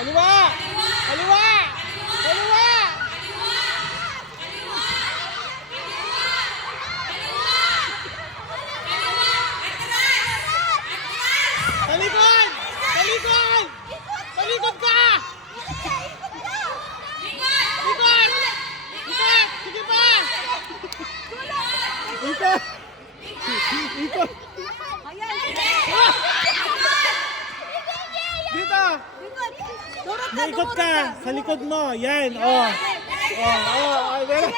Kaliwa! Kaliwa! Kaliwa! Talikod! Talikod! Talikod ka! Likod! Likod! Sige pa! Ikot! Ikot! Dito! Naikot ka! Sa likod mo! Yan! Oh! Oh! Oh! Oh! Meron!